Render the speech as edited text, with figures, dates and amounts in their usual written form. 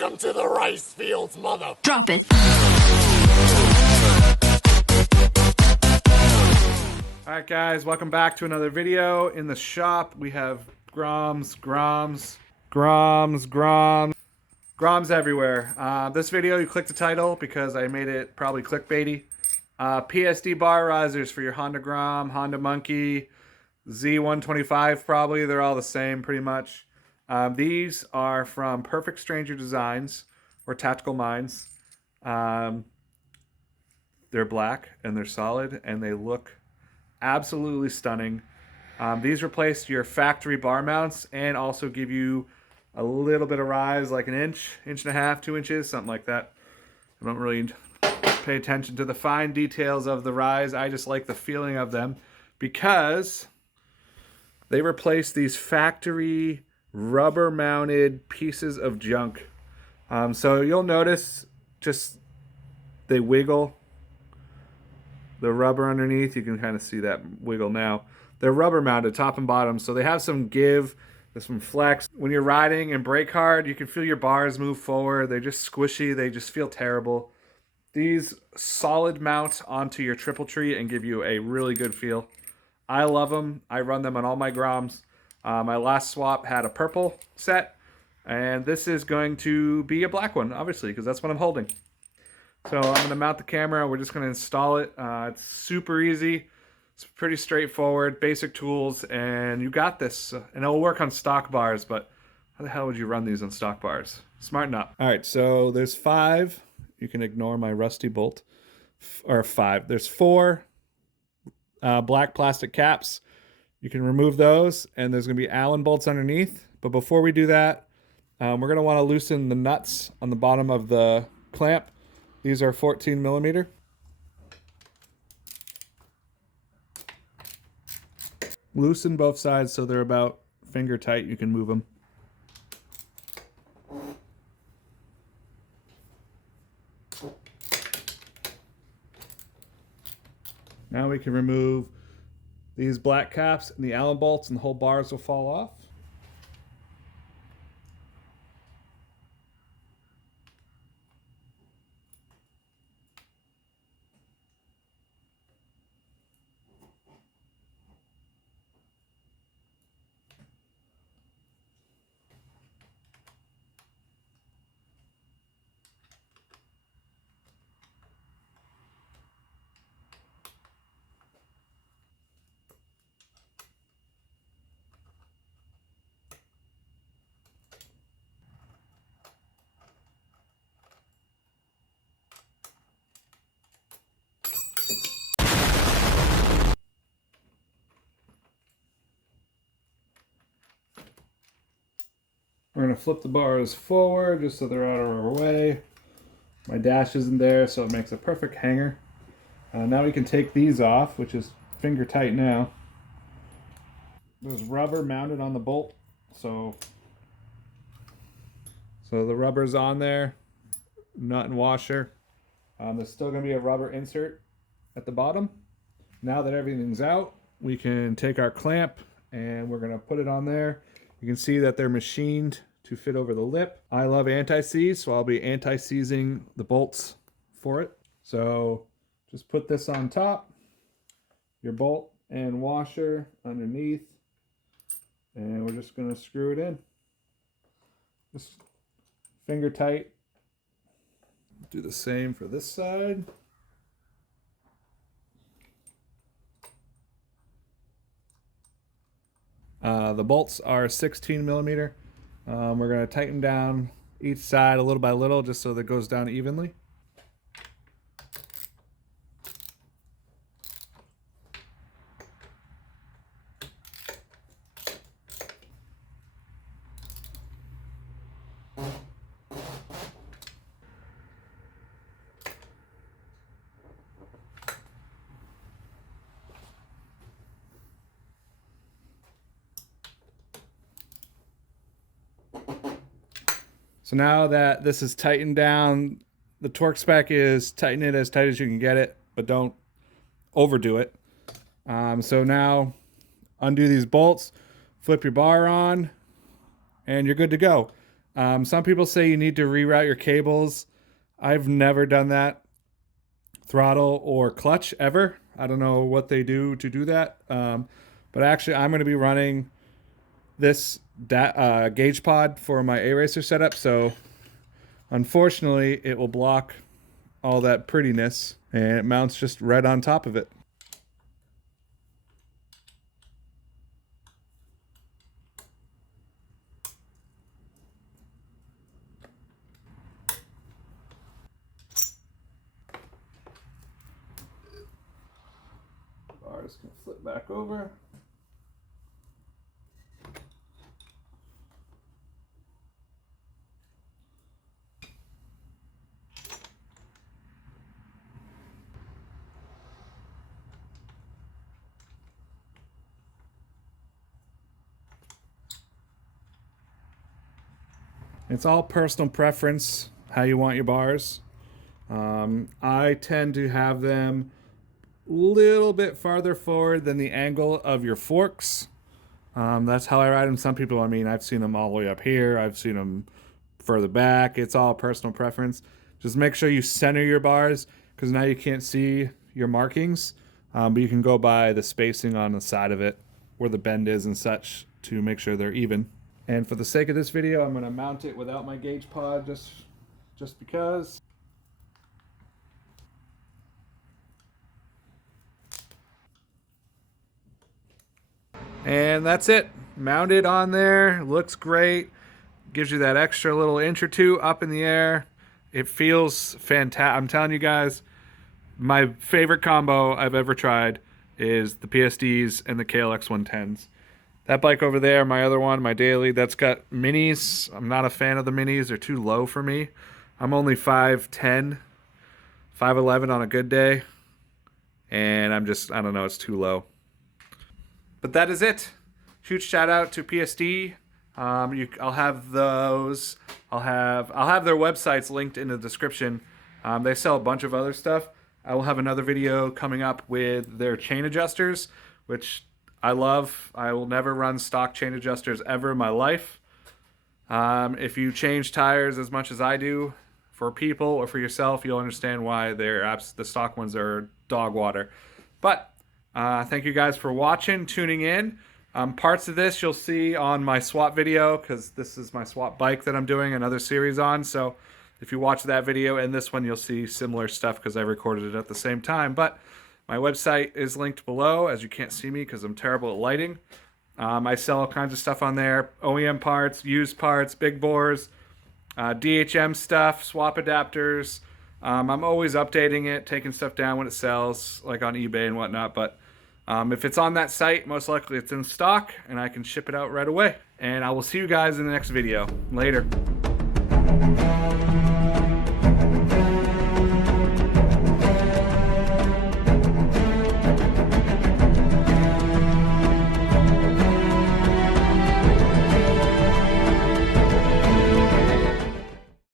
Welcome to the rice fields, mother. Drop it. Alright guys, welcome back to another video. In the shop we have Groms everywhere. This video, you click the title because I made it probably clickbaity. PSD bar risers for your Honda Grom, Honda Monkey, Z125 probably. They're all the same pretty much. These are from Perfect Stranger Designs or Tactical Minds. They're black and they're solid and they look absolutely stunning. These replace your factory bar mounts and also give you a little bit of rise, like an inch and a half, 2 inches, something like that. I don't really pay attention to the fine details of the rise. I just like the feeling of them because they replace these factory rubber mounted pieces of junk. So you'll notice just they wiggle. The rubber underneath, you can kind of see that wiggle now. They're rubber mounted top and bottom, so they have some give, there's some flex. When you're riding and brake hard, you can feel your bars move forward. They're just squishy, they just feel terrible. These solid mount onto your triple tree and give you a really good feel. I love them. I run them on all my Groms. My last swap had a purple set, and this is going to be a black one, obviously, because that's what I'm holding. So I'm going to mount the camera. We're just going to install it. It's super easy. It's pretty straightforward, basic tools, and you got this. And it'll work on stock bars, but how the hell would you run these on stock bars? Smarten up. All right, so there's 5. You can ignore my rusty bolt. Or 5. There's 4 black plastic caps. You can remove those, and there's going to be Allen bolts underneath. But before we do that, we're going to want to loosen the nuts on the bottom of the clamp. These are 14 millimeter. Loosen both sides so they're about finger tight. You can move them. Now we can remove these black caps and the Allen bolts, and the whole bars will fall off. We're going to flip the bars forward just so they're out of our way. My dash isn't there, so it makes a perfect hanger. Now we can take these off, which is finger tight now. There's rubber mounted on the bolt, so the rubber's on there, nut and washer. There's still going to be a rubber insert at the bottom. Now that everything's out, we can take our clamp and we're going to put it on there. You can see that they're machined to fit over the lip. I love anti-seize, so I'll be anti-seizing the bolts for it. So just put this on top, your bolt and washer underneath, and we're just going to screw it in. Just finger tight. Do the same for this side. The bolts are 16 millimeter. We're going to tighten down each side a little by little just so that it goes down evenly. So now that this is tightened down, the torque spec is tighten it as tight as you can get it, but don't overdo it. So now undo these bolts, flip your bar on, and you're good to go. Some people say you need to reroute your cables. I've never done that, throttle or clutch ever. I don't know what they do to do that. But actually, I'm going to be running this gauge pod for my A-Racer setup. So unfortunately, it will block all that prettiness, and it mounts just right on top of it. Bars can flip back over. It's all personal preference how you want your bars. I tend to have them a little bit farther forward than the angle of your forks. That's how I ride them. Some people, I mean, I've seen them all the way up here. I've seen them further back. It's all personal preference. Just make sure you center your bars, because now you can't see your markings, but you can go by the spacing on the side of it, where the bend is and such, to make sure they're even. And for the sake of this video, I'm going to mount it without my gauge pod, just because. And that's it. Mounted on there. Looks great. Gives you that extra little inch or two up in the air. It feels fantastic. I'm telling you guys, my favorite combo I've ever tried is the PSDs and the KLX 110s. That bike over there, my other one, my daily, that's got minis. I'm not a fan of the minis. They're too low for me. I'm only 5'10", 5'11" on a good day. And I don't know, it's too low. But that is it. Huge shout out to PSD. I'll have those. I'll have their websites linked in the description. They sell a bunch of other stuff. I will have another video coming up with their chain adjusters, which I love. I will never run stock chain adjusters ever in my life. If you change tires as much as I do for people or for yourself, you'll understand why the stock ones are dog water. But thank you guys for watching, tuning in. Parts of this you'll see on my swap video, because this is my swap bike that I'm doing another series on. So if you watch that video and this one, you'll see similar stuff because I recorded it at the same time. But my website is linked below, as you can't see me because I'm terrible at lighting. I sell all kinds of stuff on there. OEM parts, used parts, big bores, DHM stuff, swap adapters. I'm always updating it, taking stuff down when it sells, like on eBay and whatnot. But if it's on that site, most likely it's in stock, and I can ship it out right away. And I will see you guys in the next video. Later.